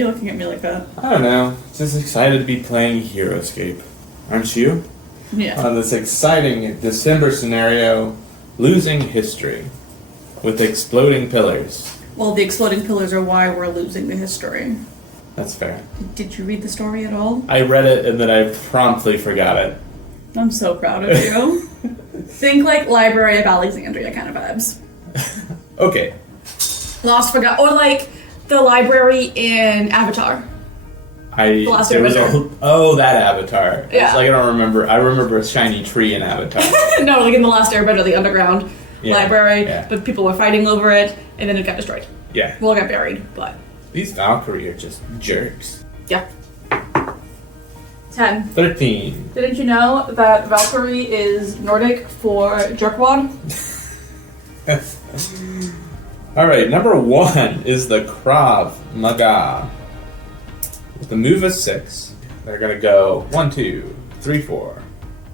you looking at me like that? I don't know. Just excited to be playing HeroScape. Aren't you? Yeah. On this exciting December scenario, losing history with exploding pillars. Well, the exploding pillars are why we're losing the history. That's fair. Did you read the story at all? I read it and then I promptly forgot it. I'm so proud of you. Think like Library of Alexandria kind of vibes. Okay. Lost, forgot, or like the library in Avatar. That Avatar. Yeah. It's like I don't remember. I remember a shiny tree in Avatar. No, like in the Last Airbender, the underground library, yeah. but people were fighting over it, and then it got destroyed. Yeah. Well, it got buried, but... These Valkyrie are just jerks. Yeah. 10. 13. Didn't you know that Valkyrie is Nordic for jerkwad? Alright, number 1 is the Krav Maga. With the move of 6, they're going to go 1, 2, 3, 4,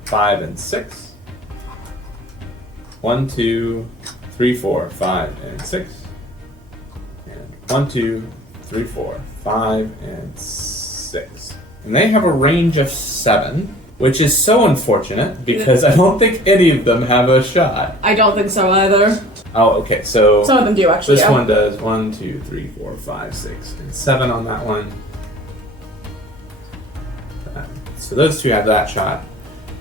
5, and 6. 1, 2, 3, 4, 5, and 6. And 1, 2, 3, 4, 5, and 6. And they have a range of 7, which is so unfortunate because I don't think any of them have a shot. I don't think so either. Oh, okay, so... Some of them do, actually. This one does 1, 2, 3, 4, 5, 6, and 7 on that one. So those two have that shot.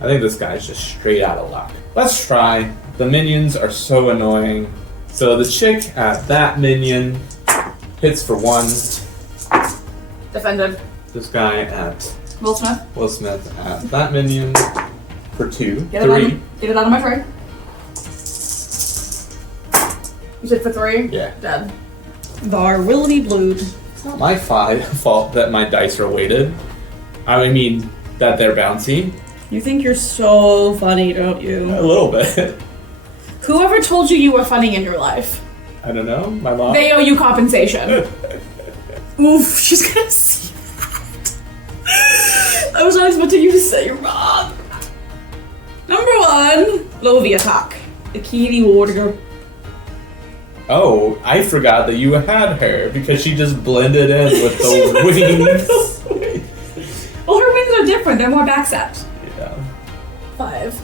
I think this guy's just straight out of luck. Let's try. The minions are so annoying. So the chick at that minion hits for 1. Defended. This guy at Will Smith at that minion for 2. Get 3. Get it out of my tray. You said for 3? Yeah. Dead. Var will be blued. It's not my fault that my dice are weighted. I mean, that they're bouncy. You think you're so funny, don't you? A little bit. Whoever told you were funny in your life? I don't know. My mom. They owe you compensation. Oof, she's gonna see that. I was not expecting you to say wrong. Number 1, Loviatak, the Kyrie warrior. Oh, I forgot that you had her because she just blended in with the wings. Well, her wings are different. They're more backstepped. Yeah. 5.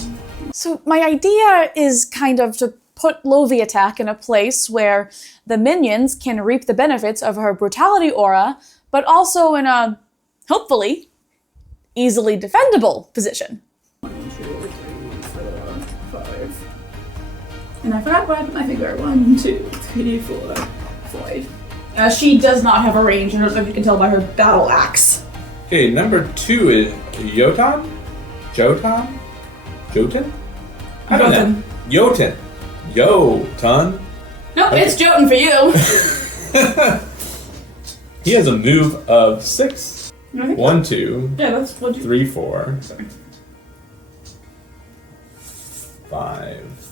So my idea is kind of to put Loviatak in a place where the minions can reap the benefits of her brutality aura, but also in a, hopefully, easily defendable position. 1, 2, 3, 4, 5. And I forgot where I put my finger. 1, 2, 3, 4, 5. She does not have a range, and I don't know if you can tell by her battle axe. Okay, number 2 is Jotun? Jotun? Jotun? I don't know. Jotun. Jotun. No, Okay. it's Jotun for you. He has a move of 6. I think 1, 2, Yeah, that's what you... 3, 4, Sorry. 5,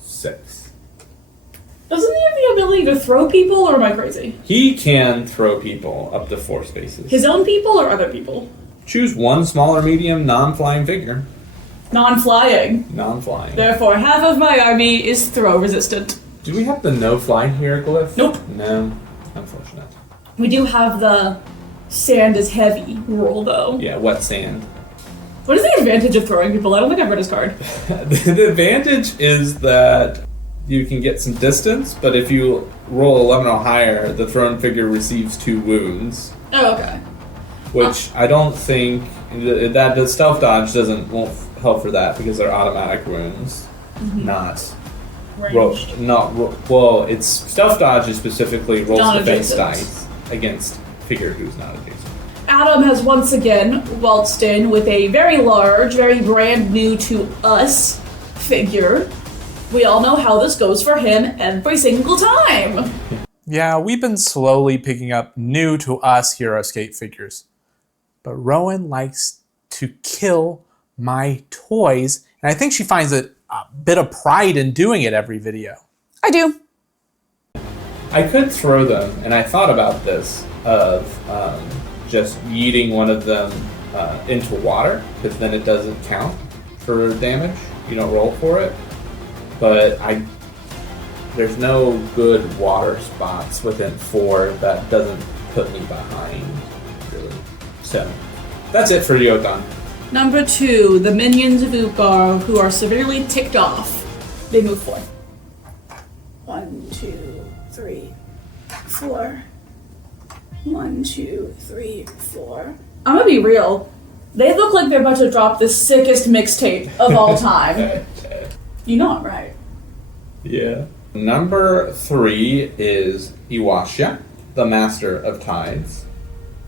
6. Doesn't he have the ability to throw people, or am I crazy? He can throw people up to 4 spaces. His own people or other people? Choose 1 small or medium non-flying figure. Non-flying. Non-flying. Therefore, half of my army is throw resistant. Do we have the no-fly hieroglyph? Nope. No. Unfortunate. We do have the sand is heavy rule, though. Yeah, wet sand. What is the advantage of throwing people? I don't think I've read his card. The advantage is that you can get some distance, but if you roll 11 or higher, the thrown figure receives 2 wounds. Oh, okay. Which I don't think that the stealth dodge won't help for that because they're automatic wounds, not Ranged. well. It's stealth dodge is specifically rolls defense Non-adjacent. dice against figure who's not adjacent. Adam has once again waltzed in with a very large, very brand new to us figure. We all know how this goes for him every single time. Yeah, we've been slowly picking up new to us HeroScape figures. But Rowan likes to kill my toys, and I think she finds a bit of pride in doing it every video. I do. I could throw them, and I thought about this of just yeeting one of them into water, because then it doesn't count for damage. You don't roll for it. But there's no good water spots within 4 that doesn't put me behind, really. So, that's it for Jotun. Number 2, the minions of Ukar, who are severely ticked off. They move 4. 1, 2, 3, 4. 1, 2, 3, 4. I'm gonna be real. They look like they're about to drop the sickest mixtape of all time. You know I'm right. Yeah. Number 3 is Iwasha, the Master of Tides.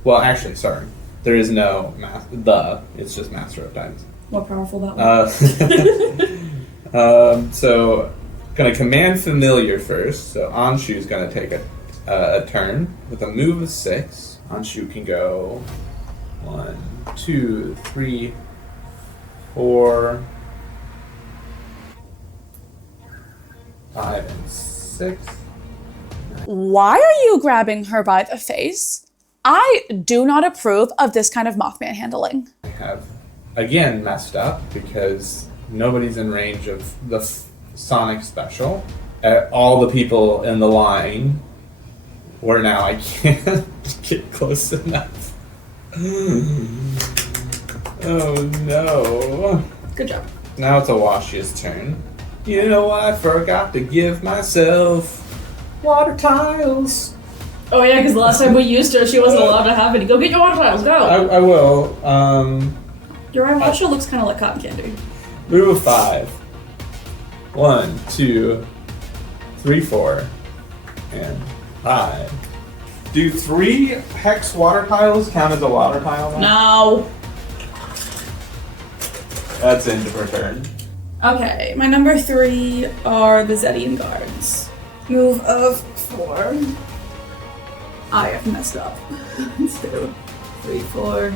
Well, actually, sorry. There is no it's just Master of Tides. More powerful that one. So, gonna command Familiar first. So Anshu's gonna take a turn with a move of 6. Anshu can go 1, 2, 3, 4, 5, and 6. Why are you grabbing her by the face? I do not approve of this kind of Mothman handling. I have again messed up because nobody's in range of the Sonic special. All the people in the line, where now I can't get close enough. Oh no. Good job. Now it's Awashi's turn. You know, I forgot to give myself water tiles. Oh yeah, because the last time we used her, she wasn't allowed to have any. Go get your water tiles, go! I will. Your Iwasha looks kind of like cotton candy. Move of 5. 1, 2, 3, 4, and 5. Do 3 hex water tiles count as a water tile now? No. That's end of her turn. Okay, my number 3 are the Zedian guards. Move of 4. I have messed up. 2, 3, 4.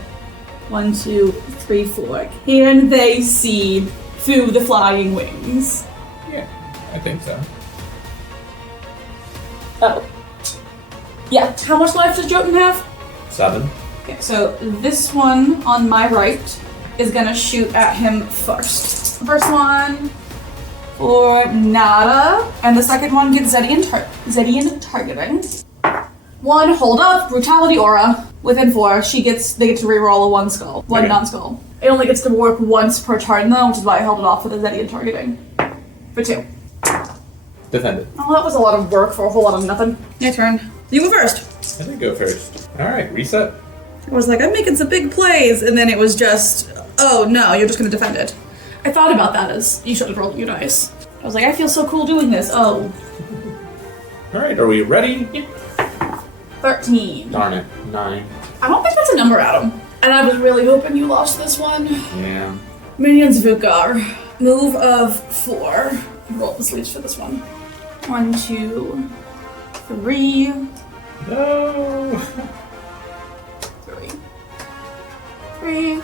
1, 2, 3, 4. Can they see through the flying wings? Yeah, I think so. Oh. Yeah, how much life does Jotun have? 7. Okay, so this one on my right is gonna shoot at him first. The first one for nada, and the second one gets Zedian targeting. 1, hold up, brutality aura. Within 4, they get to reroll a 1 skull, 1 Okay. non-skull. It only gets to work once per turn though, which is why I held it off for the Zedian targeting. For 2. Defended. Oh, that was a lot of work for a whole lot of nothing. Your turn. You go first. I did go first. Alright, reset. I was like, I'm making some big plays, and then it was just, oh no, you're just gonna defend it. I thought about that as you should have rolled your dice. I was like, I feel so cool doing this. Oh. Alright, are we ready? Yep. 13. Darn it. 9. I don't think that's a number, Adam. And I was really hoping you lost this one. Yeah. Minions Vukar. Move of 4. Roll up the sleeves for this one. 1, 2, 3. No. 3. 3.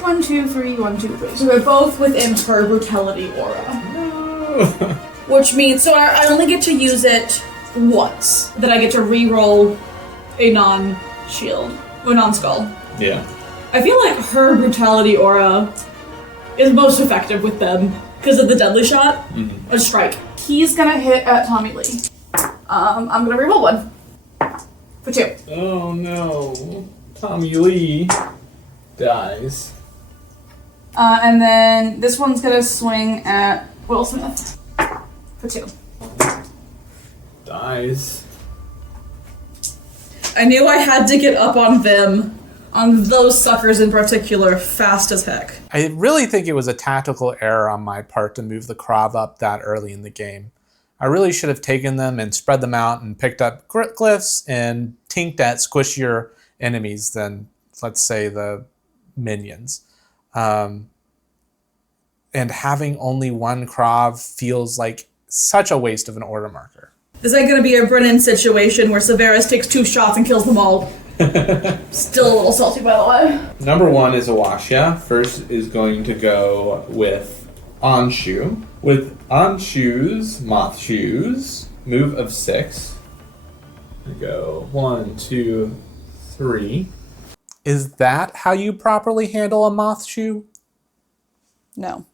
1, 2, 3, 1, 2, 3. So they're both within her brutality aura. No. Which means, so I only get to use it once. Then I get to re-roll a non-shield, or non-skull. Yeah. I feel like her brutality aura is most effective with them because of the deadly shot or strike. He's gonna hit at Tommy Lee. I'm gonna re-roll 1 for 2. Oh no. Tommy Lee dies. And then this one's gonna swing at Will Smith for 2. Dies. I knew I had to get up on them, on those suckers in particular, fast as heck. I really think it was a tactical error on my part to move the Krav up that early in the game. I really should have taken them and spread them out and picked up glyphs and tinked at squishier enemies than, let's say, the minions. And having only 1 Krav feels like such a waste of an order marker. This ain't gonna be a Brennan situation where Severus takes 2 shots and kills them all. Still a little salty, by the way. Number 1 is Awasha. First is going to go with Anshu. With Anshu's moth shoes, move of 6. I go 1, 2, 3. Is that how you properly handle a moth shoe? No.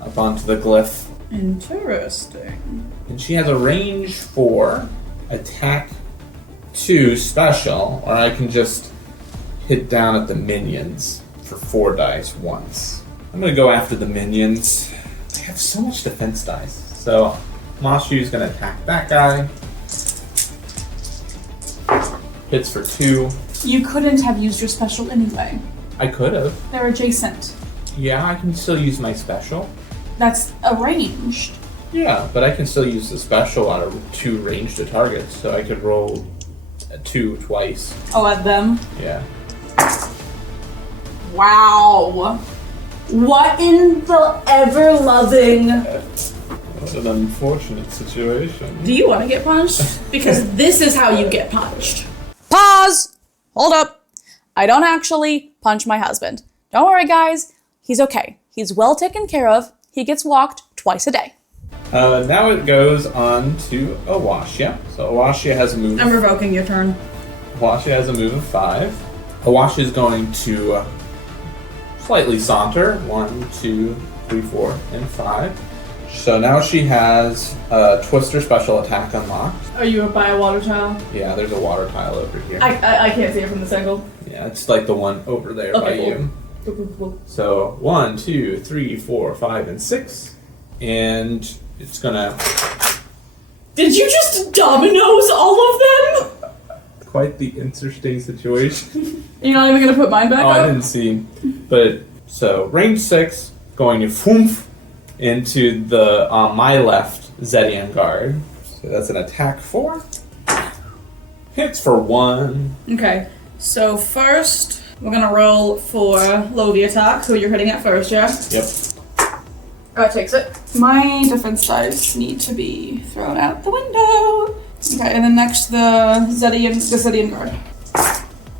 Up onto the glyph. Interesting. And she has a range 4, attack 2 special, or I can just hit down at the minions for 4 dice once. I'm gonna go after the minions. I have so much defense dice. So Mashu's gonna attack that guy. Hits for 2. You couldn't have used your special anyway. I could have. They're adjacent. Yeah, I can still use my special. That's arranged. Yeah, but I can still use the special on 2 ranged targets, so I could roll a 2 twice. Oh, at them? Yeah. Wow. What in the ever-loving... What an unfortunate situation. Do you want to get punched? Because this is how you get punched. Pause! Hold up. I don't actually punch my husband. Don't worry, guys. He's okay. He's well taken care of. He gets walked twice a day. Now it goes on to Awashia. So Awashia has a move. I'm revoking your turn. Awashia has a move of 5. Awashia is going to slightly saunter. 1, 2, 3, 4, and 5. So now she has a Twister special attack unlocked. Are you up by a water tile? Yeah, there's a water tile over here. I can't see it from this angle. Yeah, it's like the one over there by you. Cool. So 1, 2, 3, 4, 5, and 6. And it's gonna... Did you just dominoes all of them? Quite the interesting situation. You're not even gonna put mine back Oh, I up? didn't see. But, so, range 6, going to foomf into the, on my left, Zedian guard. So that's an attack 4. Hits for 1. Okay, so first, we're gonna roll for Loviatak, who you're hitting at first, yeah? Yep. That takes it. My defense dice need to be thrown out the window. Okay, and then next the Zedian guard.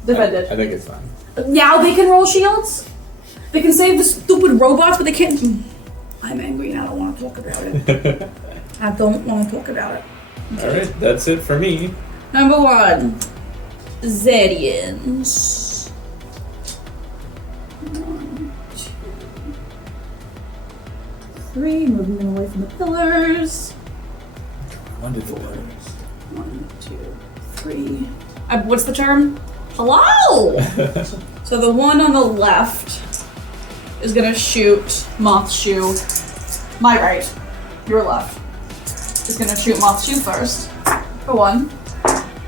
Defended. I think it's fine. Now they can roll shields? They can save the stupid robots, but they can't... I'm angry and I don't want to talk about it. I don't want to talk about it. Alright, that's it for me. Number 1. Zedians. 1, 2, 3. Moving them away from the pillars. Wonderful. 1, 2, 3. What's the term? Hello! So the one on the left is gonna shoot Mothshoe. My right. Your left. Is gonna shoot Mothshoe first. For 1.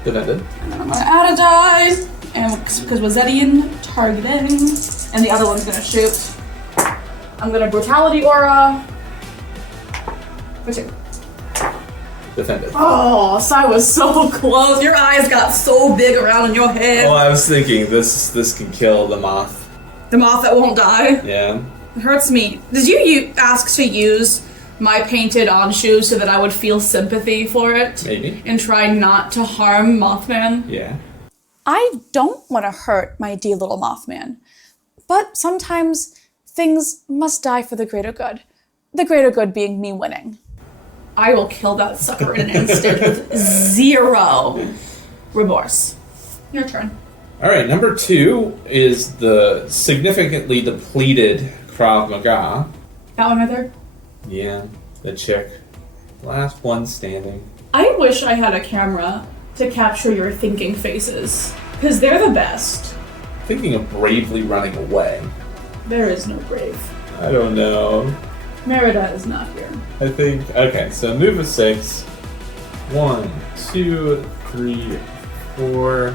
Defended. And then I'm gonna add a die. And because with Zedian targeting. And the other one's gonna shoot. I'm gonna Brutality Aura. For 2. Defended. Oh, Sai was so close. Your eyes got so big around in your head. Well, I was thinking this can kill the moth. The moth that won't die. Yeah. It hurts me. Did you ask to use my painted on shoe so that I would feel sympathy for it? Maybe. And try not to harm Mothman? Yeah. I don't want to hurt my dear little Mothman. But sometimes things must die for the greater good. The greater good being me winning. I will kill that sucker in an instant with 0 remorse. Your turn. Alright, number 2 is the significantly depleted Krav Maga. That one right there? Yeah, the chick. Last one standing. I wish I had a camera to capture your thinking faces. Because they're the best. Thinking of bravely running away. There is no brave. I don't know. Merida is not here. I think... Okay, so move of 6. 1, 2, 3, 4,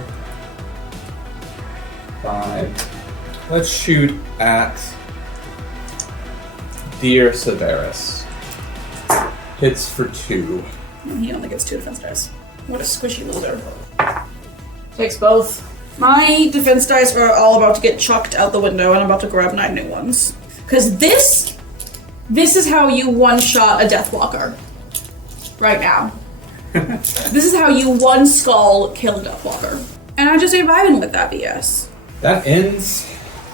5. Let's shoot at Dear Severus. Hits for 2. And he only gets 2 defense dice. What a squishy loser. Takes both. My defense dice are all about to get chucked out the window, and I'm about to grab 9 new ones. Because this is how you one-shot a Deathwalker. Right now. This is how you one skull kill a Deathwalker. And I just ain't vibing with that BS. That ends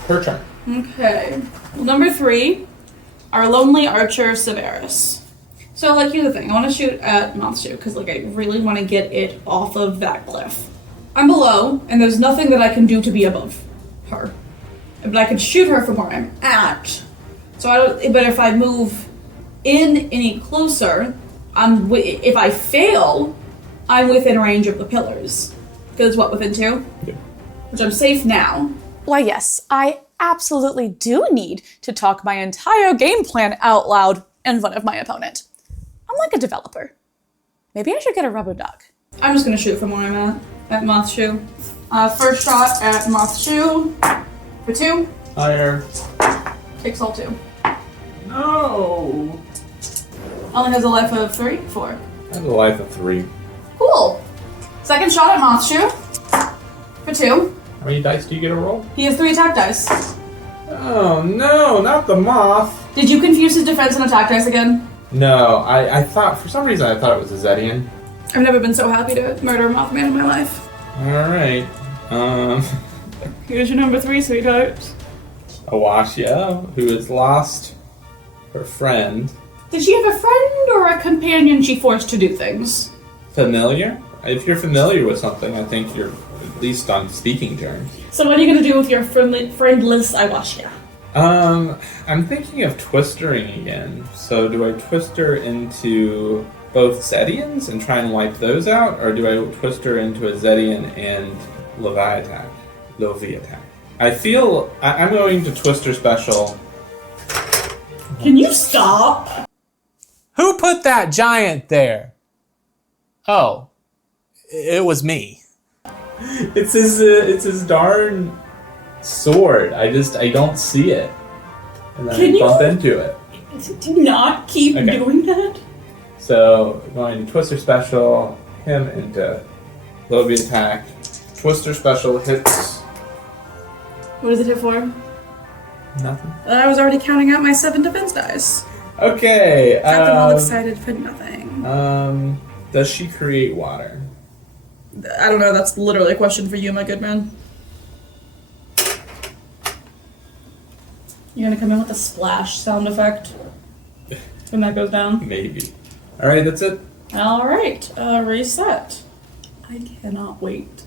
her turn. Okay. Well, number 3, our lonely archer Severus. So, like, here's the thing. I want to shoot at Mothshoe, because, like, I really want to get it off of that cliff. I'm below, and there's nothing that I can do to be above her. But I can shoot her from where I'm at. So but if I move in any closer, if I fail, I'm within range of the pillars. Because what, within 2? Yeah. Which I'm safe now. Why, yes, I absolutely do need to talk my entire game plan out loud in front of my opponent. I'm like a developer. Maybe I should get a rubber duck. I'm just gonna shoot from where I'm at Moth Shoe. First shot at Moth Shoe for 2. Higher. Takes all 2. No. Only has a life of 3, 4. I have a life of 3. Cool. Second shot at Moth Shoe for 2. How many dice do you get a roll? He has 3 attack dice. Oh no, not the moth. Did you confuse his defense and attack dice again? No, I thought, for some reason I thought it was a Zedian. I've never been so happy to murder a Mothman in my life. Alright. Here's your number 3, sweetheart. Awashia, who has lost her friend. Did she have a friend or a companion she forced to do things? Familiar? If you're familiar with something, I think you're at least on speaking terms. So what are you gonna do with your friendless Iwashia? I'm thinking of twistering again. So do I twister into both Zedians and try and wipe those out, or do I twister into a Zedian and Loviatak? I feel I'm going to twister special. Can you stop? Who put that giant there? Oh, it was me. It's his darn sword. I don't see it, and then Can I bump you- into it. Do not keep Okay. doing that. So going to twister special him into Loviatak. Twister special hits What does it hit for? nothing. I was already counting out my 7 defense dice. Okay. Got them all excited for nothing. Does she create water? I don't know, that's literally a question for you, my good man. You're gonna come in with a splash sound effect when that goes down? Maybe. All right, that's it. Alright, reset. I cannot wait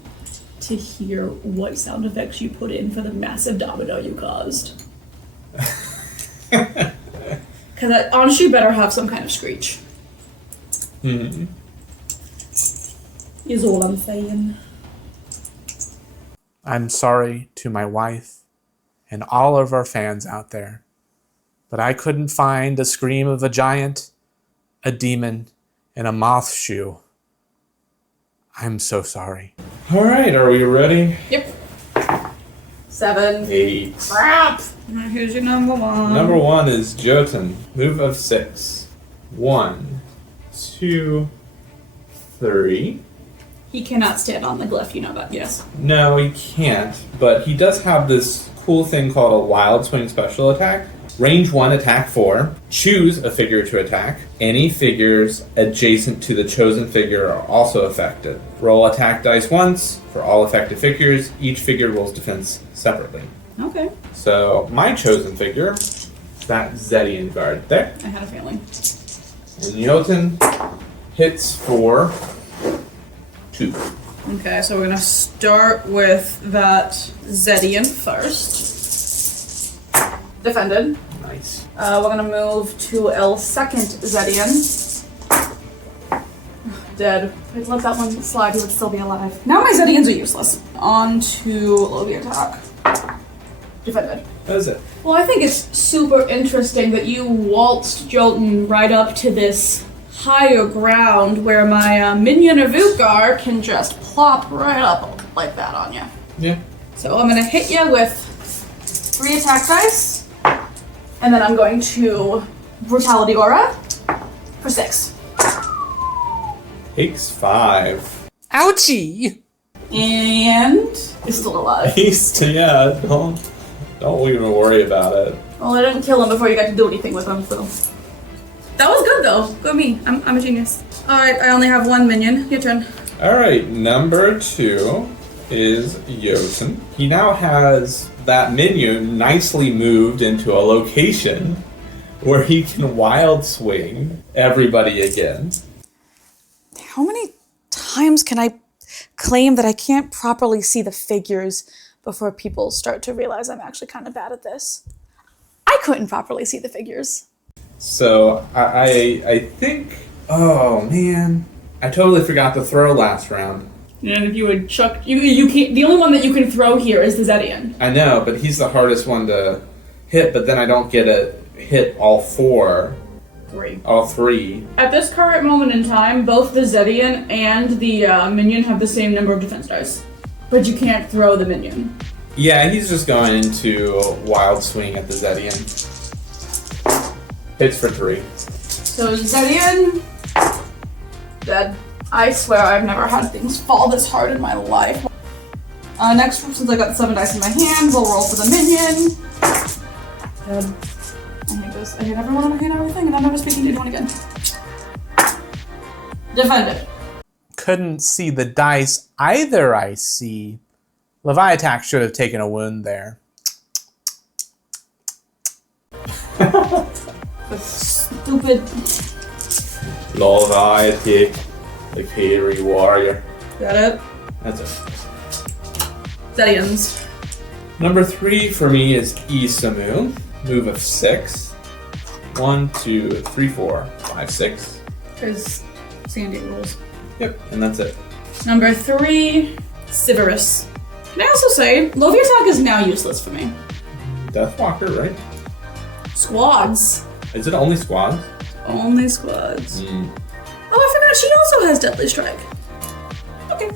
to hear what sound effects you put in for the massive domino you caused. Because I honestly better have some kind of screech. Hmm. Is all I'm saying. I'm sorry to my wife and all of our fans out there, but I couldn't find a scream of a giant, a demon, and a moth shoe. I'm so sorry. All right, are we ready? Yep. 7. 8. Crap! Here's your number 1. Number 1 is Jotun. Move of 6. 1, 2, 3. He cannot stand on the glyph, you know that, yes. No, he can't, but he does have this cool thing called a wild swing special attack. Range 1, attack 4. Choose a figure to attack. Any figures adjacent to the chosen figure are also affected. Roll attack dice once for all affected figures. Each figure rolls defense separately. Okay. So, my chosen figure, that Zedian guard there. I had a feeling. And Jotun hits for 2. Okay, so we're gonna start with that Zedian first. Defended. Nice. We're gonna move to L second Zedian. Dead. If I'd let that one slide, he would still be alive. Now my Zedians are useless. On to Loviatak. Defended. That is it. Well, I think it's super interesting that you waltzed Jotun right up to this higher ground where my minion of Vukar can just plop right up like that on you. Yeah. So I'm gonna hit you with 3 attack dice, and then I'm going to Brutality Aura for 6. Takes 5. Ouchie! And is still alive. Yeah, don't even worry about it. Well, I didn't kill him before you got to do anything with him, so. That was good though. Go me. I'm a genius. Alright, I only have 1 minion. Your turn. Alright, number 2 is Jotun. He now has that minion nicely moved into a location where he can wild swing everybody again. How many times can I claim that I can't properly see the figures before people start to realize I'm actually kind of bad at this? I couldn't properly see the figures. So I think. Oh man, I totally forgot to throw last round. And if you would chuck, you can't. The only one that you can throw here is the Zedian. I know, but he's the hardest one to hit. But then I don't get to hit all four. All three. At this current moment in time, both the Zedian and the minion have the same number of defense dice, but you can't throw the minion. Yeah, he's just going into a wild swing at the Zedian. Hits for 3. So Zedian, dead. I swear I've never had things fall this hard in my life. Next, since I got the 7 dice in my hand, we'll roll for the minion. Dead. I hate this. I hate everyone and I hate everything, and I'm never speaking to anyone again. Defended. Couldn't see the dice either, I see. Loviatak should have taken a wound there. Stupid. Loviatak, the Kyrie warrior. Got it? That's it. Zedians. Number 3 for me is Isamu. Move of 6. 1, 2, 3, 4, 5, 6. Because Sandy rules. Yep, and that's it. Number 3, Siverus. Can I also say, Loviatak is now useless for me. Deathwalker, right? Squads. Is it only squads? Only squads. Mm. Oh, I forgot she also has Deadly Strike. Okay.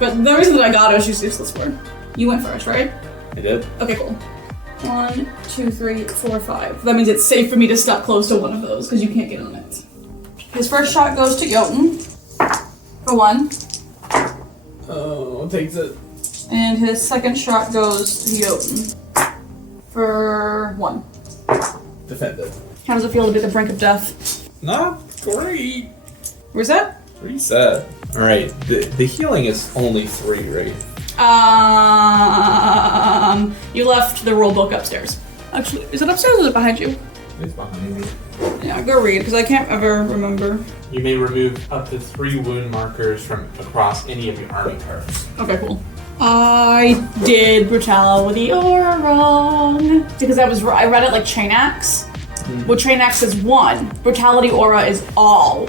But the reason that I got her, she's useless for. You went first, right? I did. Okay, cool. 1, 2, 3, 4, 5. That means it's safe for me to step close to one of those, because you can't get on it. His first shot goes to Jotun. For 1. Oh, takes it. And his second shot goes to Jotun. For 1. Defended. How does it feel to be at the brink of death? Not great. Where's that? Reset. Alright, the healing is only 3, right? You left the rule book upstairs. Actually, is it upstairs or is it behind you? It's behind me. Yeah, go read, because I can't ever remember. You may remove up to 3 wound markers from across any of your army cards. Okay, cool. I did Brutality Aura wrong. Because I read it like Chain Axe. Well, Chain Axe is 1. Brutality Aura is all.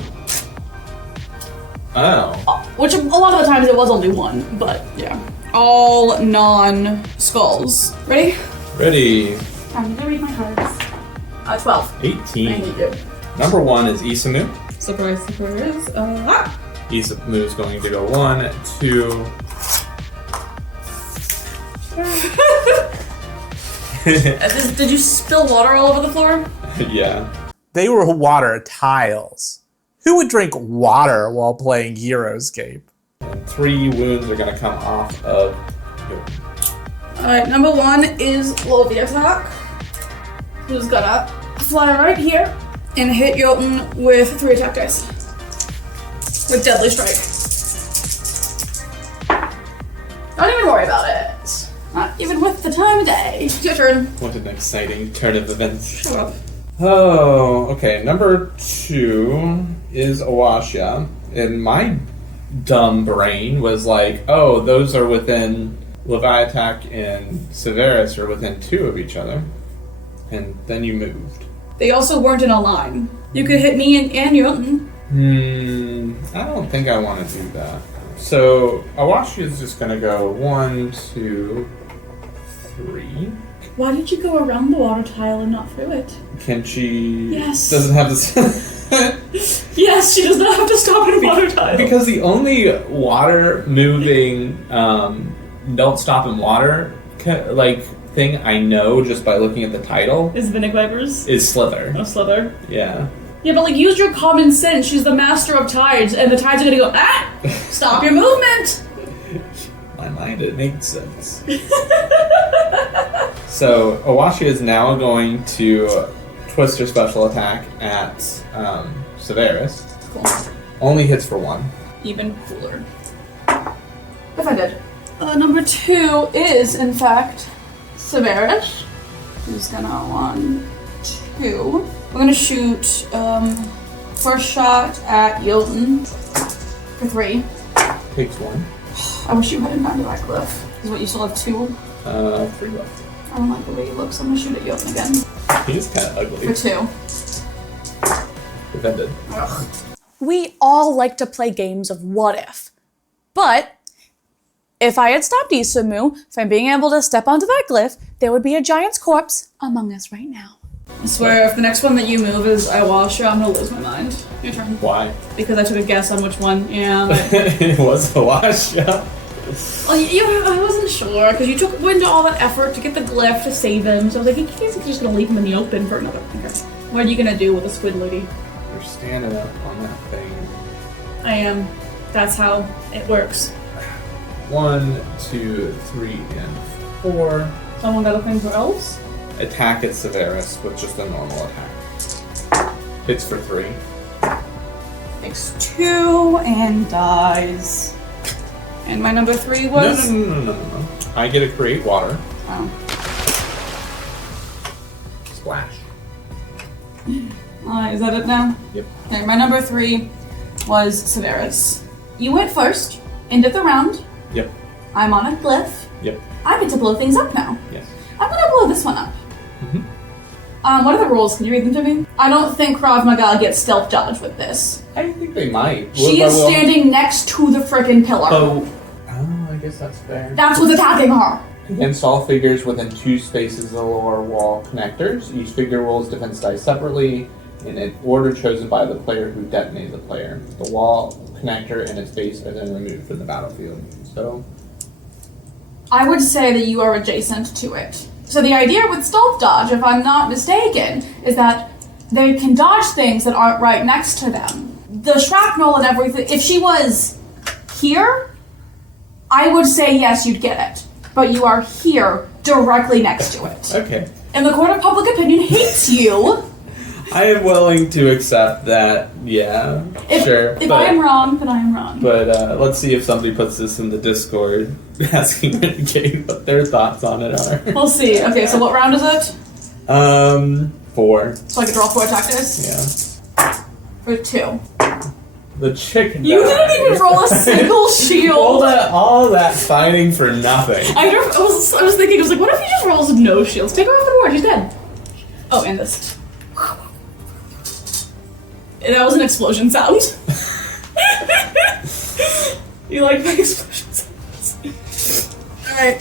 Oh. Which a lot of the times it was only 1, but yeah. All non-skulls. Ready? Ready. I'm gonna read my cards. 12. 18. Thank you. Number 1 is Isamu. Surprise, surprise. Isamu is going to go 1, 2. Did you spill water all over the floor? Yeah. They were water tiles. Who would drink water while playing Heroescape? And 3 wounds are going to come off of your... Alright, number 1 is Loviatak, who's gonna fly right here and hit Jotun with 3 attack dice. With Deadly Strike. Don't even worry about it. Not even with the time of day. It's your turn. What an exciting turn of events. Shut up. Oh, okay. Number 2 is Awasha. And my dumb brain was like, oh, those are within... Loviatak and Severus are within 2 of each other. And then you moved. They also weren't in a line. You could hit me and Jotun. I don't think I want to do that. So, Awashi is just going to go 1, 2, 3. Why did you go around the water tile and not through it? Can she... Yes. Doesn't have this... Yes, she does not have to stop in a water tile. Because the only water moving... don't stop in water, like, thing I know just by looking at the title Is Vinnic Vipers? is Slither. Oh, Slither. Yeah. Yeah, but like, use your common sense. She's the master of tides, and the tides are gonna go, stop your movement! My mind, it makes sense. So, Awashi is now going to twist her special attack at Severus. Cool. Only hits for 1. Even cooler. If I did. Number 2 is, in fact, Severus. Who's gonna 1, 2. We're gonna shoot first shot at Jotun for 3. Takes 1. I wish you hadn't gone to that cliff. Is what you still have 2? 3 left. I don't like the way he looks. I'm gonna shoot at Jotun again. He's kind of ugly. For 2. Defended. Ugh. We all like to play games of what if. But if I had stopped Isamu from being able to step onto that glyph, there would be a giant's corpse among us right now. I swear, if the next one that you move is Iwasha, I'm gonna lose my mind. Your turn. Why? Because I took a guess on which one. Yeah. It was a wash. Yeah. Well, I wasn't sure because you went into all that effort to get the glyph to save him. So I was like, you can't just gonna leave him in the open for another. Okay. What are you gonna do with a squid lady? You're standing up on that thing. I am. That's how it works. 1, 2, 3, and 4. Someone got a thing for elves? Attack at Severus with just a normal attack. Hits for 3. Takes 2 and dies. And my number 3 was? No. I get to create water. Oh. Splash. Is that it now? Yep. Okay, my number 3 was Severus. You went first, end of the round. Yep. I'm on a glyph. Yep. I get to blow things up now. Yes. I'm gonna blow this one up. Mm-hmm. What are the rules? Can you read them to me? I don't think Krav Maga gets stealth dodge with this. I think they might. She is standing next to the frickin' pillar. Oh, I guess that's fair. That's what's attacking her. Against all figures within 2 spaces of the lower wall connectors, each figure rolls defense dice separately in an order chosen by the player who detonated the player. The wall connector and its base are then removed from the battlefield. So, I would say that you are adjacent to it. So the idea with stealth dodge, if I'm not mistaken, is that they can dodge things that aren't right next to them. The shrapnel and everything, if she was here, I would say yes, you'd get it. But you are here, directly next to it. okay. And the court of public opinion hates you. I am willing to accept that, yeah, sure. If I am wrong, then I am wrong. But let's see if somebody puts this in the Discord, asking Renegade what their thoughts on it are. We'll see. Okay, so what round is it? 4. So I can draw 4 attack dice? Yeah. For 2. The chicken. You didn't even roll a single shield! all that fighting for nothing. I was thinking, I was like, what if he just rolls no shields? Take her off the board, she's dead. Oh, and this. That was an explosion sound. You like my explosion sounds? Alright.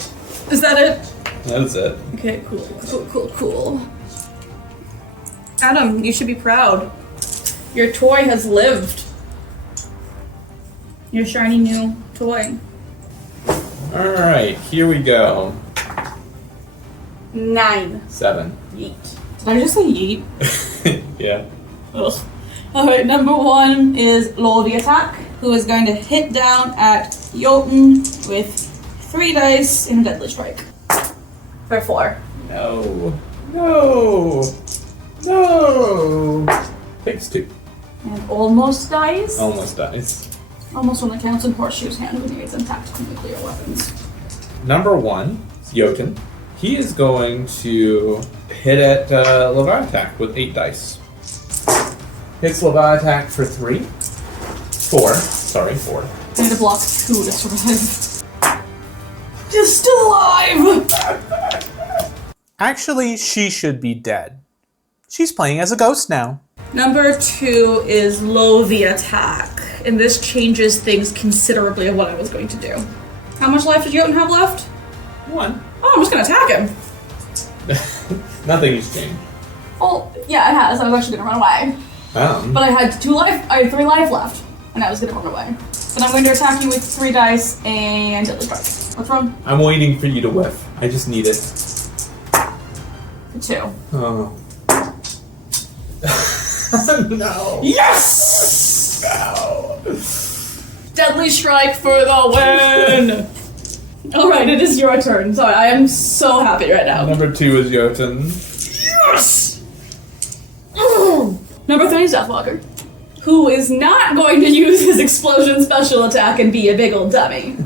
Is that it? That is it. Okay, cool. Adam, you should be proud. Your toy has lived. Your shiny new toy. Alright, here we go. 9. 7. Yeet. Did I just say yeet? Yeah. Ugh. Alright, number 1 is Loviatak, who is going to hit down at Jotun with 3 dice in a deadly strike. For 4. No. Takes 2. And almost dies. Almost dies. Almost only counts in Horseshoe's hand when he needs some tactical nuclear weapons. Number 1 is Jotun. He is going to hit at Loviatak with 8 dice. Hits Loviatak for 3. 4. Sorry, 4. I had to block 2 to survive. Just still alive! Actually, she should be dead. She's playing as a ghost now. Number 2 is Loviatak, and this changes things considerably of what I was going to do. How much life does Jotun have left? 1. Oh, I'm just gonna attack him. Nothing has changed. Well, yeah, it has. I was actually gonna run away. But I had 3 life left, and I was gonna run away. But I'm going to attack you with 3 dice and deadly strike. What's wrong? I'm waiting for you to whiff. I just need it. For 2. Oh. No. Yes! No. Deadly strike for the win! Alright, it is your turn. Sorry, I am so happy right now. Number 2 is Jotun. Yes! Number 3 is Deathwalker, who is not going to use his explosion special attack and be a big old dummy.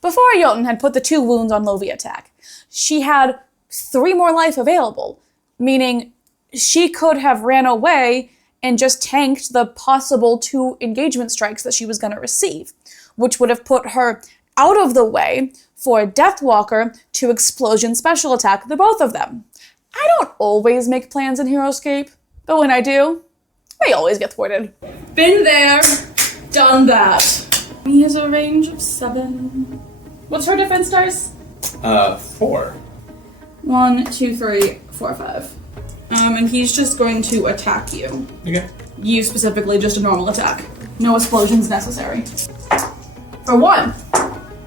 Before Jotun had put the 2 wounds on Loviatak, she had 3 more life available, meaning she could have ran away and just tanked the possible 2 engagement strikes that she was going to receive, which would have put her out of the way for Deathwalker to explosion special attack the both of them. I don't always make plans in HeroScape, but when I do, they always get thwarted. Been there, done that. He has a range of 7. What's her defense dice? 4. 1, 2, 3, 4, 5. And he's just going to attack you. Okay. You specifically, just a normal attack. No explosions necessary. For 1.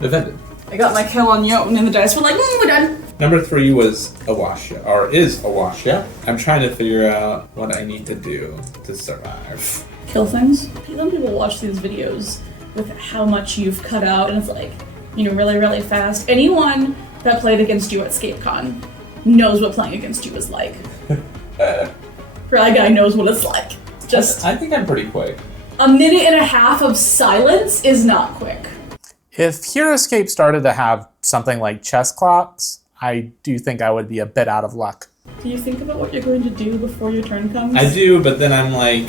Defended. I got my kill on Jotun and the dice were like, we're done. Number 3 was Awasha, or is Awasha. I'm trying to figure out what I need to do to survive. Kill things. Some people watch these videos with how much you've cut out, and it's like, really, really fast. Anyone that played against you at ScapeCon knows what playing against you is like. Fry Guy knows what it's like. Just I think I'm pretty quick. a minute and a half of silence is not quick. If HeroScape started to have something like chess clocks, I do think I would be a bit out of luck. Do you think about what you're going to do before your turn comes? I do, but then I'm like,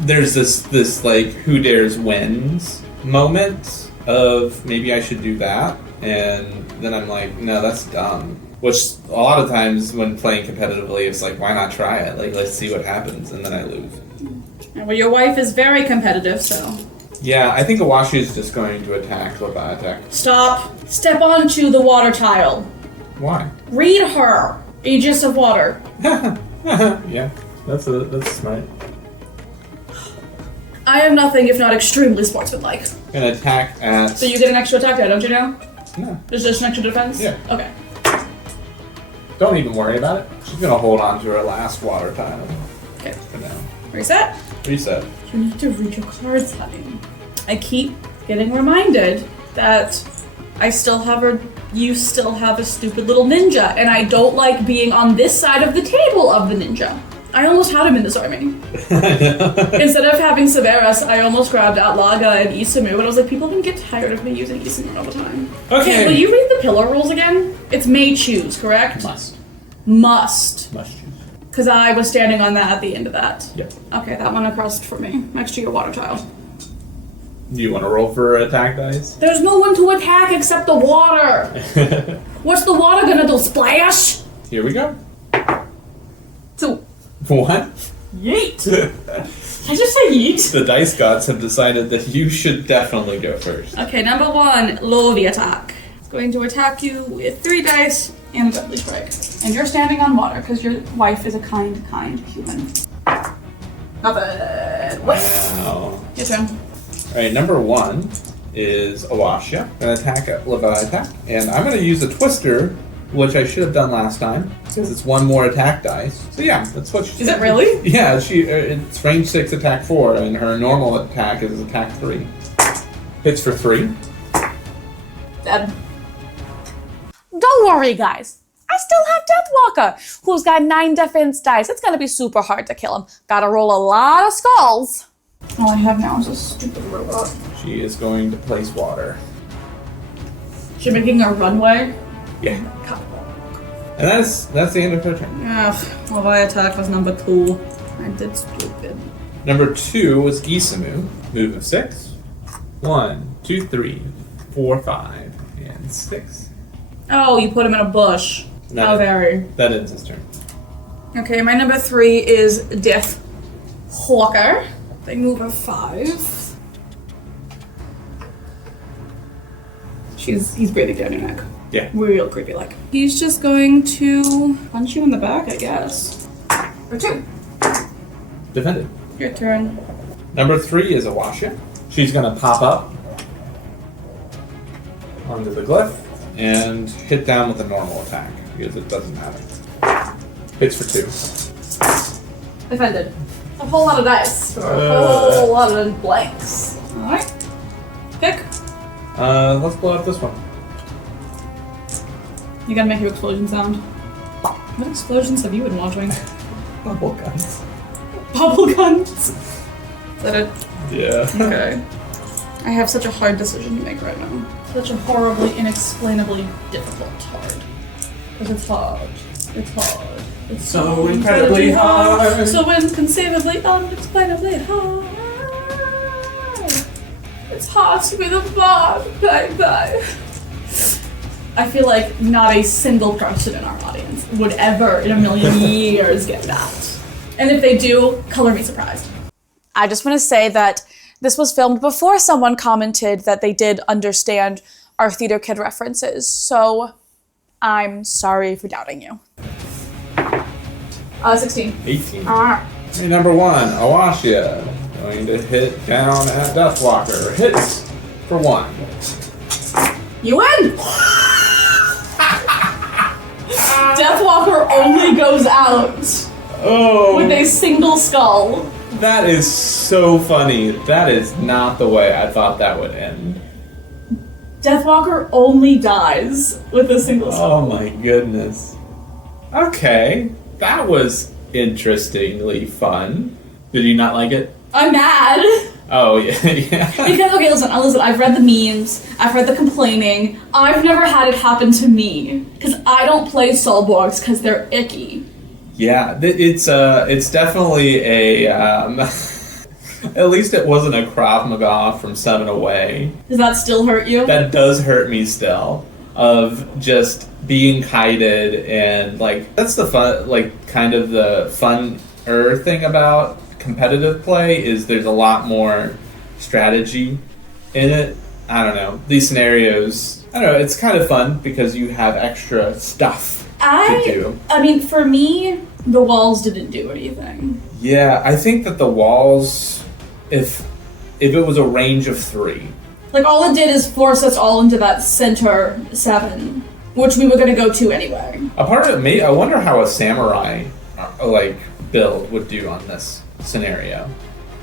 there's this like who dares wins moment of maybe I should do that, and then I'm like, no, that's dumb. Which a lot of times when playing competitively, it's like, why not try it? Like, let's see what happens, and then I lose. Yeah, well, your wife is very competitive, so. Yeah, I think Awashi is just going to attack Loviatak. Stop. Step onto the water tile. Why? Read her. Aegis of Water. Yeah, that's smart. I am nothing if not extremely sportsmanlike. Gonna attack at. So you get an extra attack die, don't you now? No. There's just an extra defense? Yeah. Okay. Don't even worry about it. She's gonna hold on to her last water tile Okay. for now. Reset. Reset. You need to read your cards, honey. I keep getting reminded that you still have a stupid little ninja, and I don't like being on this side of the table of the ninja. I almost had him in this army. Instead of having Severus, I almost grabbed Atlaga and Isamu, but I was like, people can get tired of me using Isamu all the time. Okay. Will you read the pillar rules again? It's may choose, correct? Must choose. Because I was standing on that at the end of that. Yep. Okay, that one across for me, next to your water tile. Do you want to roll for attack dice? There's no one to attack except the water. What's the water gonna do? Splash? Here we go. 2. What? Yeet. I just say yeet. The dice gods have decided that you should definitely go first. Okay, number 1, Loviatak. It's going to attack you with 3 dice and a deadly strike. And you're standing on water because your wife is a kind human. Nothing. Wow. Your turn. Alright, number 1 is Awasha. Gonna attack at Loviatak. And I'm gonna use a twister, which I should have done last time, because it's 1 more attack dice. So yeah, that's what she. Is it really? Yeah, it's range 6, attack 4, and her normal attack is attack 3. Hits for 3. Dead. Don't worry, guys. I still have Deathwalker, who's got 9 defense dice. It's gonna be super hard to kill him. Gotta roll a lot of skulls. All I have now is a stupid robot. She is going to place water. She's making a runway. Yeah. And that's the end of her turn. Ugh, Loviatak was number 2. I did stupid. Number 2 was Isamu. Move of 6. 1, 2, 3, 4, 5, and 6. Oh, you put him in a bush. How very. That ends his turn. Okay, my number 3 is Deathwalker. They move of 5. He's breathing down your neck. Yeah. Real creepy like. He's just going to punch you in the back, I guess. For 2. Defended. Your turn. Number 3 is Awasha. She's gonna pop up onto the glyph and hit down with a normal attack because it doesn't matter. Hits for 2. Defended. A whole lot of dice. For a whole lot of blanks. Alright. Pick. Let's blow up this one. You gotta make your explosion sound. What explosions have you been watching? Bubble guns. Bubble guns. Is that it? Yeah. Okay. I have such a hard decision to make right now. Such a horribly, inexplainably difficult hard. Because it's hard. It's hard. It's So incredibly hard. So inconceivably, unexplainably hard. It's its heart with a barb. Bye bye. I feel like not a single person in our audience would ever in a million years get that. And if they do, color me surprised. I just want to say that this was filmed before someone commented that they did understand our theater kid references, so I'm sorry for doubting you. 16. 18. Ah. Hey, number 1, Awashia. Going to hit down at Deathwalker. Hits for 1. You win! Deathwalker only goes out with a single skull. That is so funny. That is not the way I thought that would end. Deathwalker only dies with a single skull. Oh my goodness. Okay, that was interestingly fun. Did you not like it? I'm mad. Oh, yeah. Because, okay, listen, I've read the memes, I've read the complaining, I've never had it happen to me. Because I don't play Soulborgs because they're icky. Yeah, it's definitely a, at least it wasn't a Krav Maga from 7 Away. Does that still hurt you? That does hurt me still, of just being kited and, like, that's the fun, like, kind of the fun-er thing about competitive play is there's a lot more strategy in it. I don't know. These scenarios, I don't know, it's kind of fun because you have extra stuff to do. I mean, for me, the walls didn't do anything. Yeah, I think that the walls, if it was a range of 3. Like, all it did is force us all into that center 7, which we were going to go to anyway. A part of it, I wonder how a samurai, like, build would do on this scenario.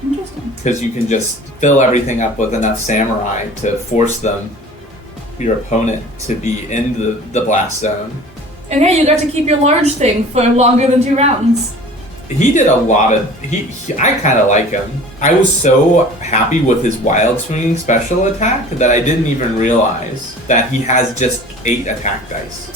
Interesting. Because you can just fill everything up with enough samurai to force your opponent, to be in the blast zone. And hey, you got to keep your large thing for longer than 2 rounds. He did a lot of... I kind of like him. I was so happy with his wild swinging special attack that I didn't even realize that he has just 8 attack dice.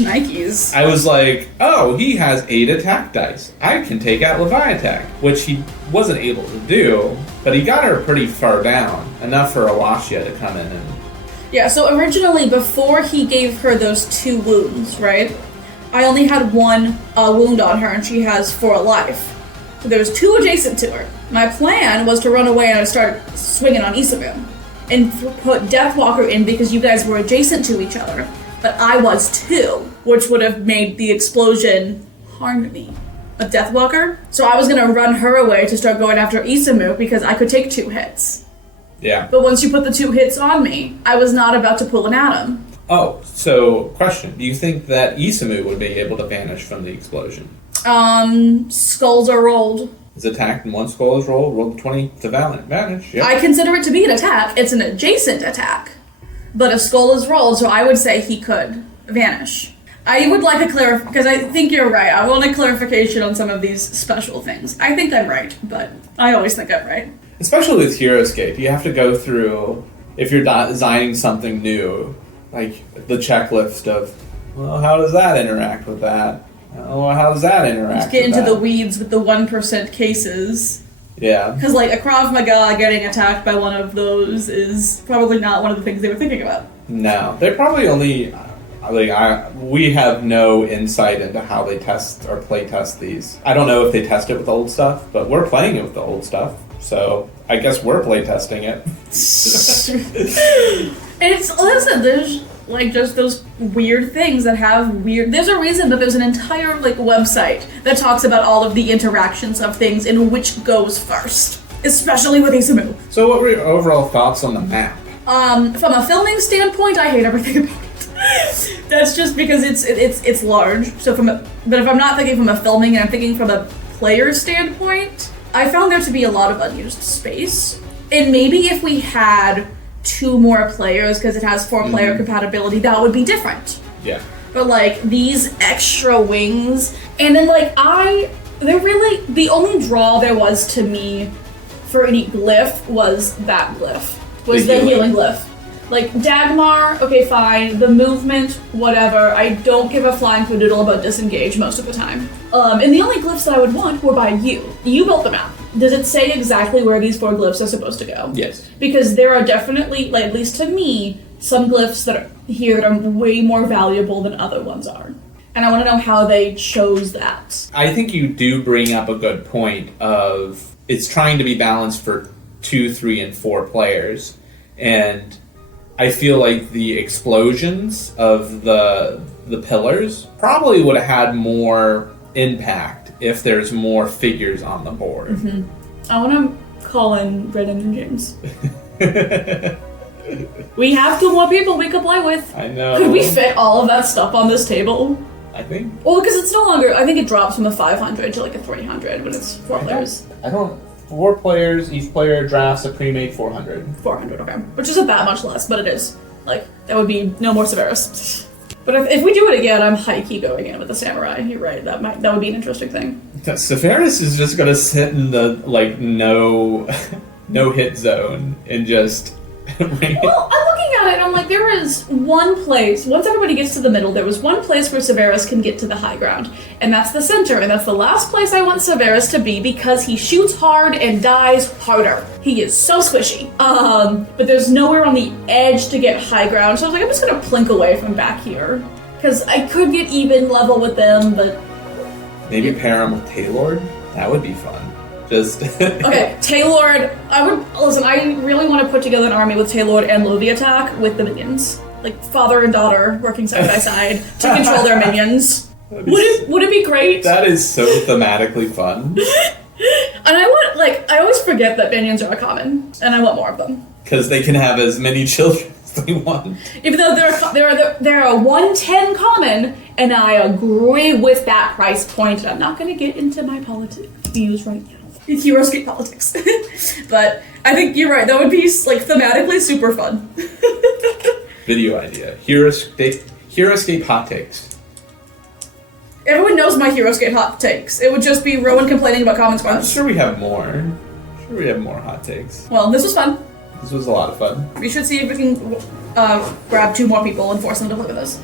Nikes. I was like, oh, he has 8 attack dice. I can take out Loviatak, which he wasn't able to do, but he got her pretty far down, enough for Awashia to come in and... Yeah, so originally, before he gave her those 2 wounds, right? I only had 1 wound on her, and she has 4 life. So there was 2 adjacent to her. My plan was to run away and start swinging on Isamu, and put Deathwalker in because you guys were adjacent to each other. But I was too, which would have made the explosion harm me. A Deathwalker? So I was gonna run her away to start going after Isamu because I could take 2 hits. Yeah. But once you put the 2 hits on me, I was not about to pull an Atom. Oh, so, question. Do you think that Isamu would be able to vanish from the explosion? Skulls are rolled. Is attacked and 1 skull is rolled, roll 20 to vanish, yep. I consider it to be an attack. It's an adjacent attack. But a skull is rolled, so I would say he could vanish. I would like a because I think you're right. I want a clarification on some of these special things. I think I'm right, but I always think I'm right. Especially with Heroescape, you have to go through, if you're designing something new, like the checklist of, well, how does that interact with that? Oh, how does that interact Let's get with into that? the weeds with the 1% cases. Yeah. Because, like, a Krav Maga getting attacked by one of those is probably not one of the things they were thinking about. No. They probably only... we have no insight into how they test or play test these. I don't know if they test it with old stuff, but we're playing it with the old stuff. So, I guess we're play testing it. Listen, there's, like, just those weird things that have weird... There's a reason that there's an entire, like, website that talks about all of the interactions of things and which goes first. Especially with Isamu. So what were your overall thoughts on the map? From a filming standpoint, I hate everything about it. That's just because it's large. So but if I'm not thinking from a filming and I'm thinking from a player standpoint, I found there to be a lot of unused space. And maybe if we had 2 more players, because it has 4-player compatibility, that would be different. Yeah. But, like, these extra wings, and then, like, the only draw there was to me for any glyph was that glyph. Was the healing glyph. Like, Dagmar, okay, fine. The movement, whatever. I don't give a flying foodoodle about disengage most of the time. And the only glyphs that I would want were by you. You built the map. does it say exactly where these 4 glyphs are supposed to go? Yes. Because there are definitely, like, at least to me, some glyphs that are here that are way more valuable than other ones are. And I want to know how they chose that. I think you do bring up a good point of it's trying to be balanced for 2, 3, and 4 players. And I feel like the explosions of the pillars probably would have had more impact if there's more figures on the board. Mm-hmm. I want to call in Brendan and James. We have 2 more people we could play with. I know. Could we fit all of that stuff on this table? I think. Well, because it's no longer, I think it drops from a 500 to like a 300 when it's 4 players. I don't. 4 players, each player drafts a pre-made 400. 400, okay. Which isn't that much less, but it is. Like, that would be no more Severus. But if we do it again, I'm high-key going in with the samurai. You're right, that would be an interesting thing. Severus is just gonna sit in the, like, no hit zone and just... Well, I'm looking at it and I'm like, there is one place, once everybody gets to the middle, there was one place where Severus can get to the high ground. And that's the center, and that's the last place I want Severus to be because he shoots hard and dies harder. He is so squishy. But there's nowhere on the edge to get high ground, so I was like, I'm just gonna plink away from back here. Because I could get even level with them, but... Maybe pair him with Taylor? That would be fun. Just Okay, Taylor, I really want to put together an army with Taylor and Loviatak with the minions. Like father and daughter working side by side to control their minions. Would it be great? That is so thematically fun. And I always forget that minions are a common, and I want more of them. Because they can have as many children as they want. Even though they're a 110 common, and I agree with that price point. I'm not going to get into my politics views right now. Heroescape politics. But I think you're right, that would be like thematically super fun. Video idea. Heroescape hot takes. Everyone knows my Heroescape hot takes. It would just be Rowan complaining about common I'm squads. sure we have more. Hot takes. Well, this was fun. This was a lot of fun. We should see if we can grab 2 more people and force them to play with us.